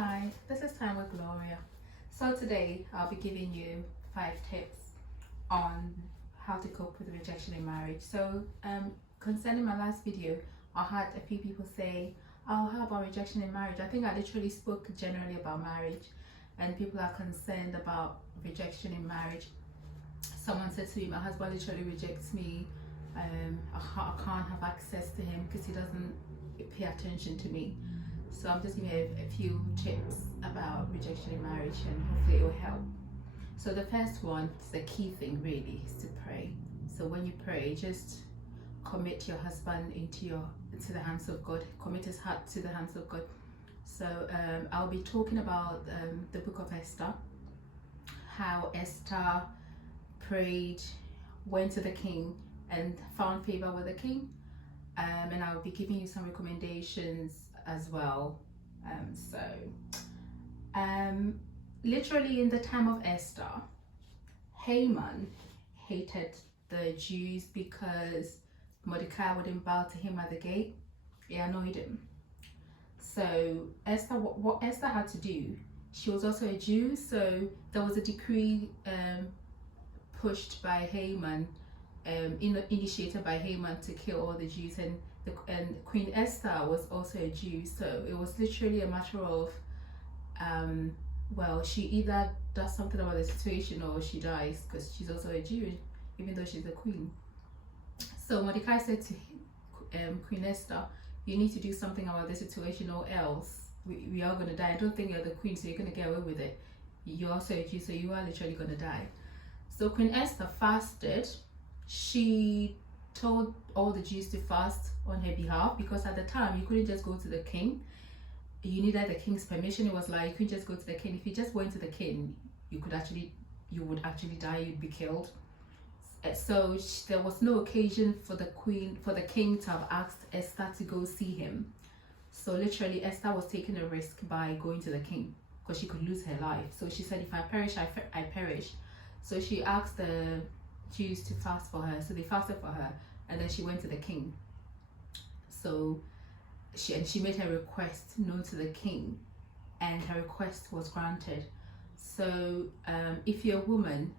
Hi, this is Time with Gloria. So today I'll be giving you 5 tips on how to cope with rejection in marriage. Concerning my last video, I had a few people say, "Oh, how about rejection in marriage?" I think I literally spoke generally about marriage, and people are concerned about rejection in marriage. Someone said to me, "My husband literally rejects me. I can't have access to him because he doesn't pay attention to me." So I'm just giving you a few tips about rejection in marriage, and hopefully it will help. So the first one is the key thing really, is to pray. So when you pray, just commit your husband into the hands of God. Commit his heart to the hands of God. So I'll be talking about the book of Esther, how Esther prayed, went to the king and found favor with the king. And I'll be giving you some recommendations as well. Literally in the time of Esther, Haman hated the Jews because Mordecai wouldn't bow to him at the gate. It annoyed him. So Esther, what Esther had to do, she was also a Jew, so there was a decree pushed by Haman, initiated by Haman to kill all the Jews, and Queen Esther was also a Jew, so it was literally a matter of she either does something about the situation or she dies, because she's also a Jew even though she's a queen. So Mordecai said to Queen Esther, "You need to do something about the situation or else we are going to die. I don't think you're the queen, so you're going to get away with it. You're also a Jew, so you are literally going to die." So Queen Esther fasted. She told all the Jews to fast on her behalf, because at the time you couldn't just go to the king. You needed the king's permission. It was like you couldn't just go to the king. If you just went to the king, you would actually die. You'd be killed. So there was no occasion for the king to have asked Esther to go see him. So literally Esther was taking a risk by going to the king, because she could lose her life. So she said, "If I perish, I perish." So she asked the Jews to fast for her. So they fasted for her, and then she went to the king. So she made her request known to the king, and her request was granted. So if you're a woman,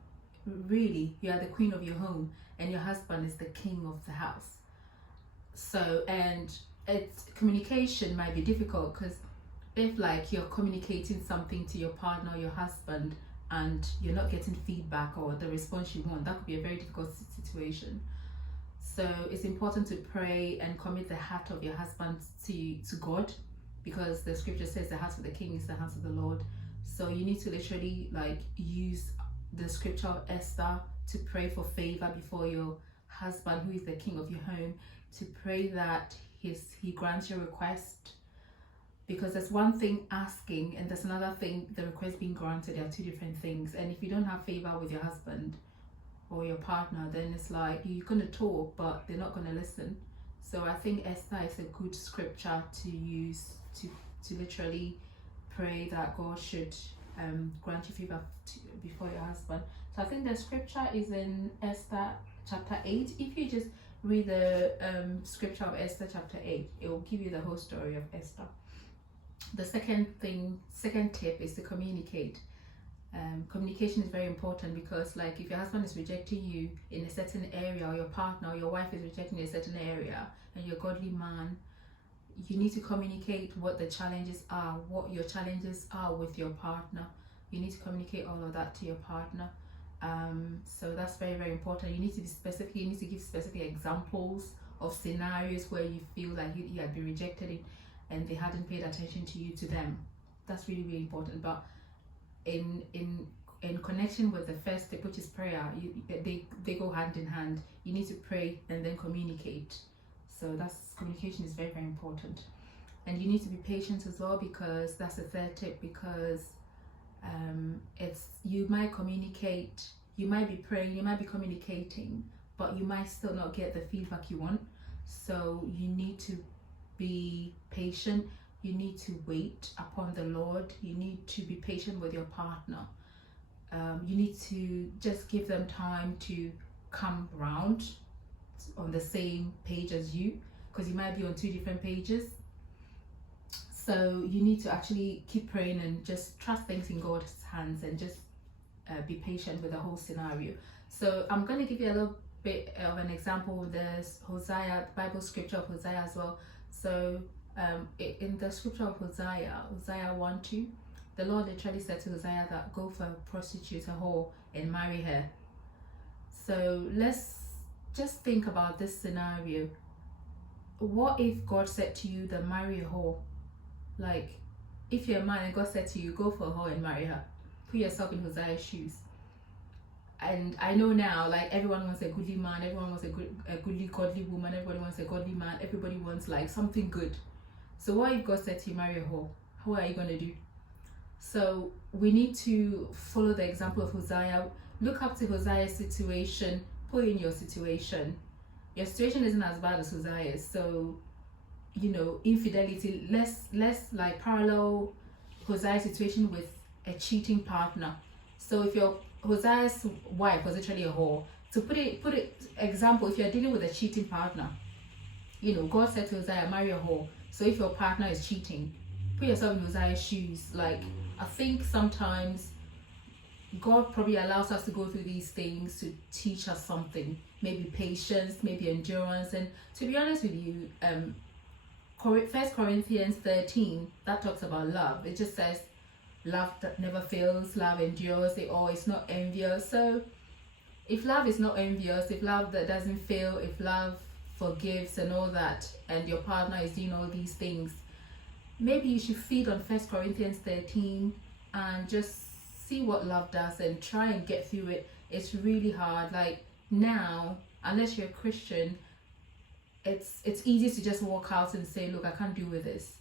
really you are the queen of your home, and your husband is the king of the house. So communication might be difficult, because if like you're communicating something to your partner or your husband and you're not getting feedback or the response you want, that could be a very difficult situation. So it's important to pray and commit the heart of your husband to God, because the scripture says the heart of the king is the heart of the Lord. So you need to literally use the scripture of Esther to pray for favor before your husband, who is the king of your home, to pray that he grants your request. Because there's one thing asking, and there's another thing the request being granted. They are two different things. And if you don't have favor with your husband or your partner, then it's like you're going to talk, but they're not going to listen. So I think Esther is a good scripture to use to literally pray that God should grant you favor before your husband. So I think the scripture is in Esther chapter 8. If you just read the scripture of Esther chapter 8, it will give you the whole story of Esther. The second tip is to communicate. Communication is very important, because if your husband is rejecting you in a certain area, or your partner or your wife is rejecting you in a certain area, and you're a godly man, you need to communicate what the challenges are, what your challenges are with your partner. You need to communicate all of that to your partner. So that's very, very important. You need to be specific. You need to give specific examples of scenarios where you feel like you had been rejected and they hadn't paid attention to them. That's really, really important. But in connection with the first step, which is prayer, they go hand in hand. You need to pray and then communicate. So communication is very, very important. And you need to be patient as well, because that's the third tip. Because you might communicate, you might be praying, you might be communicating, but you might still not get the feedback you want. So you need to be patient. You need to wait upon the Lord. You need to be patient with your partner. You need to just give them time to come round on the same page as you, because you might be on two different pages. So you need to actually keep praying and just trust things in God's hands and just be patient with the whole scenario. So I'm going to give you a little bit of an example with this Hosea, Bible scripture of Hosea as well. So in the scripture of Hosea 1:2, the Lord literally said to Hosea that go for a prostitute, a whore, and marry her. So let's just think about this scenario. What if God said to you that marry a whore? Like, if you're a man and God said to you, go for a whore and marry her. Put yourself in Hosea's shoes. And I know now, like, everyone wants a goodly man, everyone wants a goodly, godly woman, everybody wants a godly man, everybody wants like something good. So what if God said to you, marry a whore? What are you going to do? So we need to follow the example of Hosea. Look up to Hosea's situation, put in your situation. Your situation isn't as bad as Hosea's, so infidelity, let's like parallel Hosea's situation with a cheating partner. So if your Hosea's wife was literally a whore, to put it example, if you're dealing with a cheating partner, God said to Hosea, marry a whore. So if your partner is cheating, put yourself in Hosea's shoes. Like, I think sometimes God probably allows us to go through these things to teach us something, maybe patience, maybe endurance. And to be honest with you, 1 Corinthians 13, that talks about love. It just says love that never fails, love endures, it's not envious. So if love is not envious, if love that doesn't fail, if love forgives and all that, and your partner is doing all these things, maybe you should feed on 1 Corinthians 13 and just see what love does and try and get through it. It's really hard. Like, now, unless you're a Christian, it's easy to just walk out and say, look, I can't deal with this.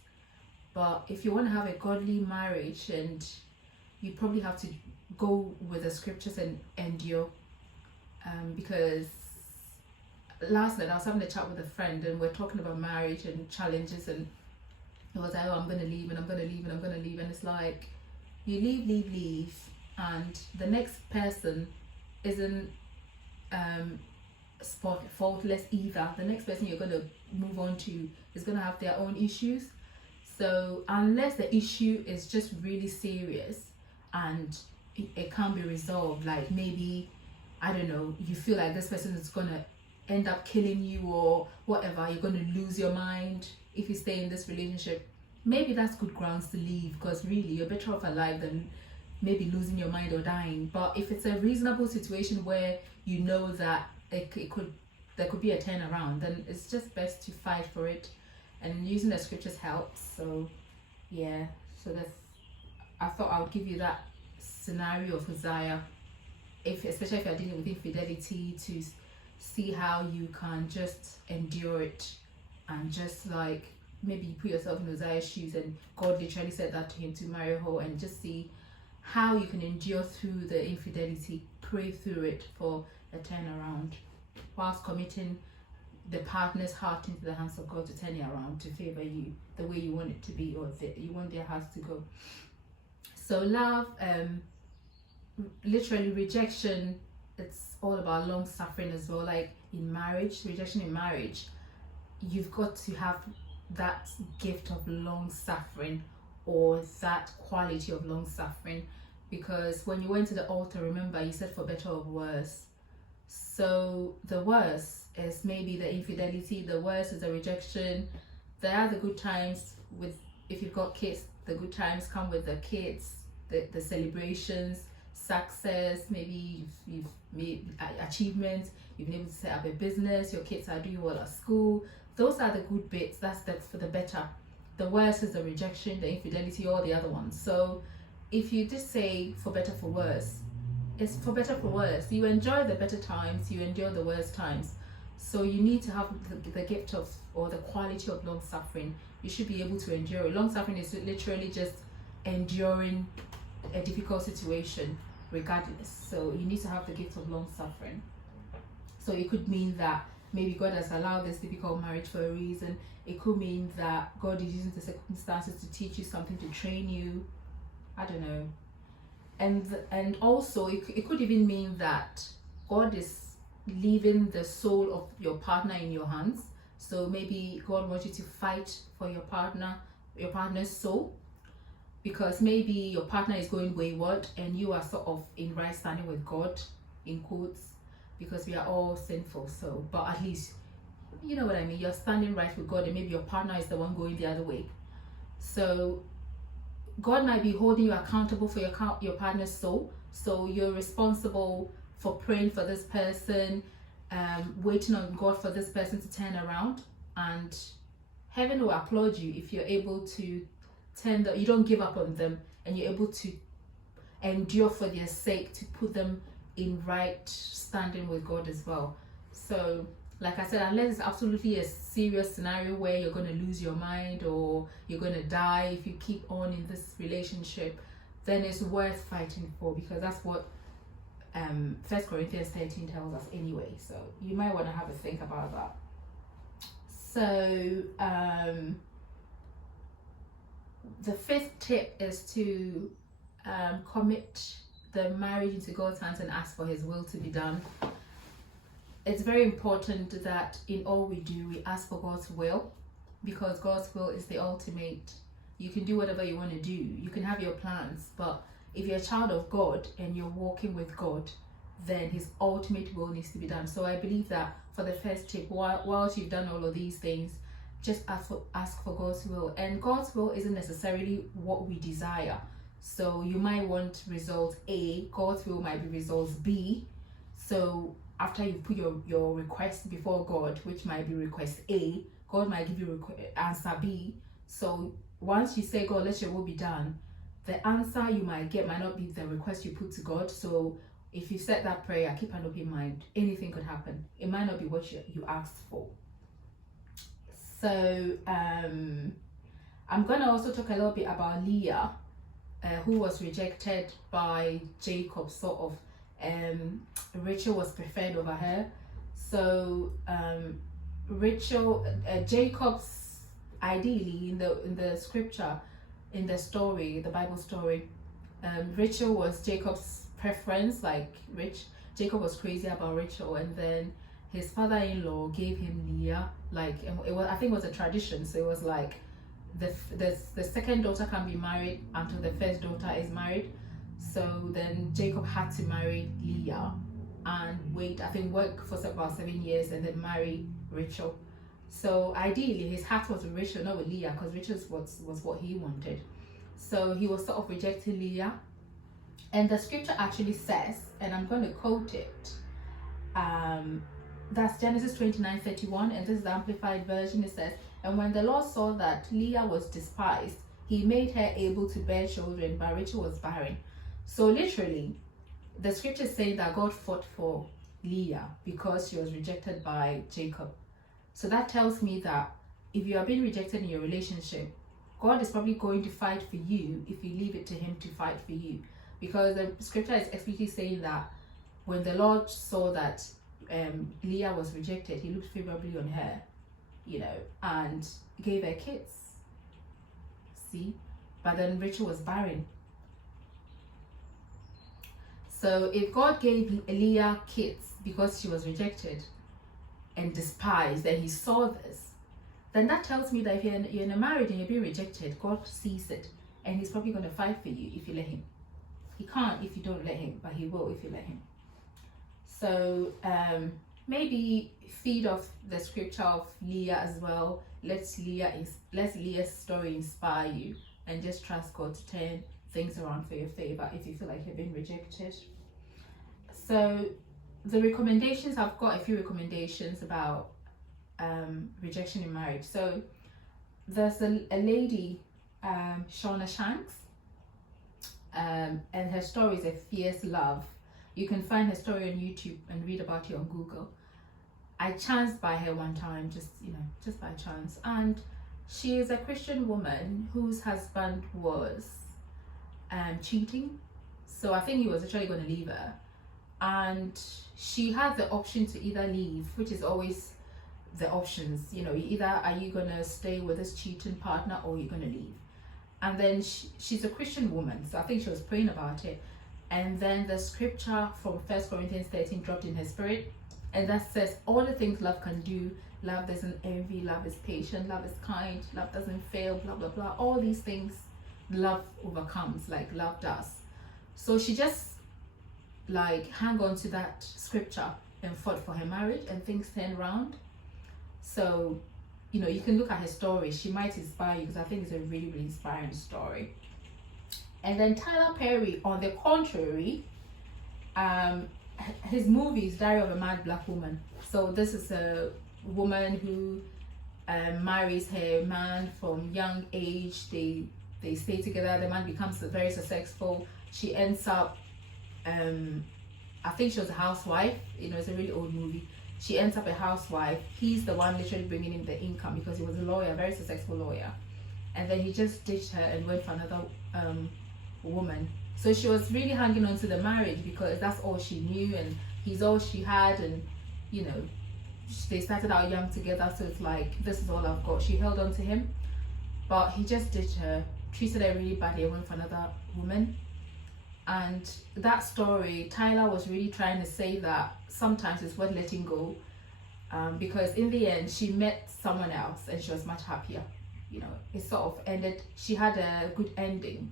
But if you want to have a godly marriage, and you probably have to go with the scriptures and endure. Because last night I was having a chat with a friend and we're talking about marriage and challenges, and it was like, oh, I'm going to leave and I'm going to leave and I'm going to leave. And it's like, you leave, and the next person isn't faultless either. The next person you're going to move on to is going to have their own issues. So unless the issue is just really serious and it can't be resolved, like maybe, I don't know, you feel like this person is going to end up killing you or whatever, you're going to lose your mind if you stay in this relationship, maybe that's good grounds to leave, because really you're better off alive than maybe losing your mind or dying. But if it's a reasonable situation where you know that there could be a turnaround, then it's just best to fight for it, and using the scriptures helps. So yeah, so I thought I would give you that scenario of Hosea, especially if you're dealing with infidelity, to see how you can just endure it, and just like maybe you put yourself in Hosea's shoes, and God literally said that to him to marry a whore, and just see how you can endure through the infidelity, pray through it for a turnaround, whilst committing the partner's heart into the hands of God to turn it around to favor you the way you want it to be, or you want their hearts to go. So love, literally rejection, it's all about long suffering as well. Like in marriage, rejection in marriage, you've got to have that gift of long suffering, or that quality of long suffering, because when you went to the altar, remember you said for better or worse. So the worst is maybe the infidelity, the worst is the rejection. There are the good times if you've got kids, the good times come with the kids, the celebrations, success, maybe you've made achievements, you've been able to set up a business, your kids are doing well at school. Those are the good bits, that's for the better. The worst is the rejection, the infidelity, all the other ones. So if you just say for better for worse, it's for better for worse. You enjoy the better times, you endure the worst times. So you need to have the gift of, or the quality of long suffering. You should be able to endure it. Long suffering is literally just enduring a difficult situation regardless. So you need to have the gift of long suffering. So it could mean that maybe God has allowed this difficult marriage for a reason. It could mean that God is using the circumstances to teach you something, to train you. I don't know. And also it could even mean that God is leaving the soul of your partner in your hands. So maybe God wants you to fight for your partner, your partner's soul, because maybe your partner is going wayward and you are sort of in right standing with God, in quotes, because we are all sinful. So, but at least, you know what I mean, you're standing right with God, and maybe your partner is the one going the other way. So God might be holding you accountable for your partner's soul. So you're responsible for praying for this person, waiting on God for this person to turn around, and heaven will applaud you if you're able to you don't give up on them, and you're able to endure for their sake, to put them in right standing with God as well. So like I said, unless it's absolutely a serious scenario where you're going to lose your mind or you're going to die if you keep on in this relationship, then it's worth fighting for, because that's what 1 Corinthians 13 tells us anyway. So you might want to have a think about that. So the fifth tip is to commit the marriage into God's hands and ask for His will to be done. It's very important that in all we do, we ask for God's will, because God's will is the ultimate. You can do whatever you want to do. You can have your plans, but if you're a child of God and you're walking with God, then His ultimate will needs to be done. So I believe that for the first tip, whilst you've done all of these things, just ask for God's will. And God's will isn't necessarily what we desire. So you might want result A, God's will might be results B. So after you put your request before God, which might be request A, God might give you answer B. So once you say, God, let your will be done, the answer you might get might not be the request you put to God. So if you said that prayer, keep an open mind. Anything could happen. It might not be what you asked for. So I'm going to also talk a little bit about Leah, who was rejected by Jacob, sort of. Rachel was preferred over her. So Jacob's, ideally in the scripture, in the story, the Bible story, Rachel was Jacob's preference. Like Jacob was crazy about Rachel, and then his father-in-law gave him Leah. Like I think it was a tradition. So it was like the second daughter can be married until the first daughter is married. So then Jacob had to marry Leah and work for about 7 years and then marry Rachel. So ideally his heart was with Rachel, not with Leah, because Rachel was what he wanted. So he was sort of rejecting Leah. And the scripture actually says, and I'm going to quote it, that's Genesis 29:31, and this is the Amplified Version. It says, "And when the Lord saw that Leah was despised, He made her able to bear children, but Rachel was barren." So literally, the scripture is saying that God fought for Leah because she was rejected by Jacob. So that tells me that if you are being rejected in your relationship, God is probably going to fight for you if you leave it to Him to fight for you. Because the scripture is explicitly saying that when the Lord saw that Leah was rejected, He looked favorably on her, and gave her kids. See? But then Rachel was barren. So if God gave Leah kids because she was rejected and despised, and He saw this, then that tells me that if you're in a marriage and you're being rejected, God sees it, and He's probably going to fight for you if you let Him. He can't if you don't let Him, but He will if you let Him. So maybe feed off the scripture of Leah as well. Let Leah's story inspire you, and just trust God to turn things around for your favor if you feel like you're being rejected. So the recommendations, I've got a few recommendations about rejection in marriage. So there's a lady, Shauna Shanks, and her story is a fierce love. You can find her story on YouTube and read about it on Google. I chanced by her one time, just by chance, and she is a Christian woman whose husband was cheating. So I think he was actually going to leave her, and she had the option to either leave, which is always the options, either are you going to stay with this cheating partner or you're going to leave. And then she's a Christian woman, so I think she was praying about it, and then the scripture from 1 Corinthians 13 dropped in her spirit, and that says, all the things love can do, Love doesn't envy, love is patient, love is kind, love doesn't fail, blah blah blah. All these things love overcomes, like love does. So she just like hang on to that scripture and fought for her marriage, and things turned around. So, you know, you can look at her story. She might inspire you, because I think it's a really, really inspiring story. And then Tyler Perry, on the contrary, his movie is Diary of a Mad Black Woman. So this is a woman who marries her man from young age. They stay together. The man becomes very successful. She ends up, I think she was a housewife. You know, it's a really old movie. She ends up a housewife. He's the one literally bringing in the income, because he was a lawyer, a very successful lawyer. And then he just ditched her and went for another woman. So she was really hanging on to the marriage, because that's all she knew, and he's all she had. And you know, they started out young together, so it's like, this is all I've got. She held on to him, but he just ditched her, treated her really badly, and went for another woman. And that story, Tyler was really trying to say that sometimes it's worth letting go, because in the end she met someone else and she was much happier. You know, it sort of ended. She had a good ending.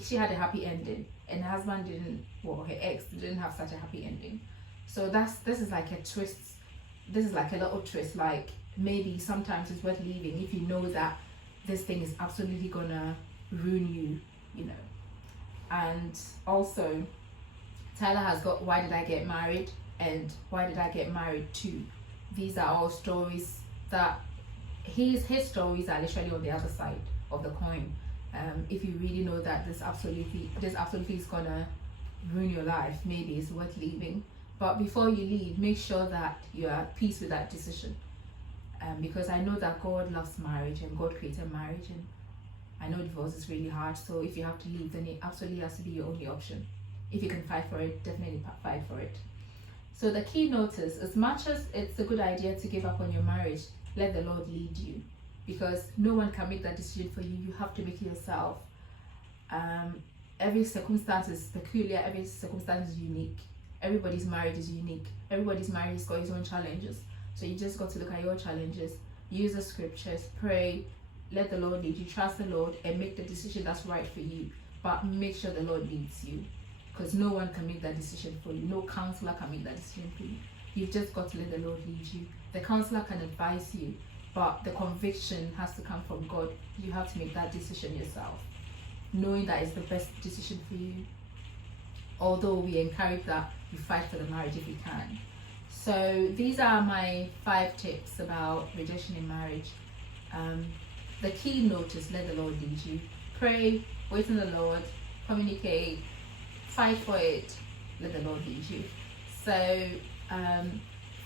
She had a happy ending, and her husband didn't. Well, her ex didn't have such a happy ending. So this is like a twist. This is like a little twist. Like, maybe sometimes it's worth leaving if you know that this thing is absolutely gonna ruin you. You know. And also, Tyler has got Why Did I Get Married and Why Did I Get Married Too. These are all stories that his stories are literally on the other side of the coin. If you really know that this absolutely is gonna ruin your life, maybe it's worth leaving. But before you leave, make sure that you are at peace with that decision, because I know that God loves marriage and God created marriage, and I know divorce is really hard. So if you have to leave, then it absolutely has to be your only option. If you can fight for it, definitely fight for it. So the keynote is, as much as it's a good idea to give up on your marriage, let the Lord lead you, because no one can make that decision for you. You have to make it yourself. Every circumstance is peculiar. Every circumstance is unique. Everybody's marriage is unique. Everybody's marriage has got his own challenges. So you just got to look at your challenges, use the scriptures, pray, let the Lord lead you, trust the Lord, and make the decision that's right for you. But make sure the Lord leads you, because no one can make that decision for you. No counselor can make that decision for you. You've just got to let the Lord lead you. The counselor can advise you, but the conviction has to come from God. You have to make that decision yourself, knowing that it's the best decision for you. Although we encourage that you fight for the marriage if you can. So these are my 5 tips about rejection in marriage. The keynote is let the Lord lead you. Pray, wait on the Lord, communicate, fight for it, let the Lord lead you. So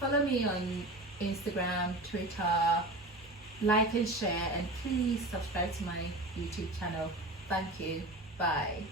follow me on Instagram, Twitter, like and share, and please subscribe to my YouTube channel. Thank you. Bye.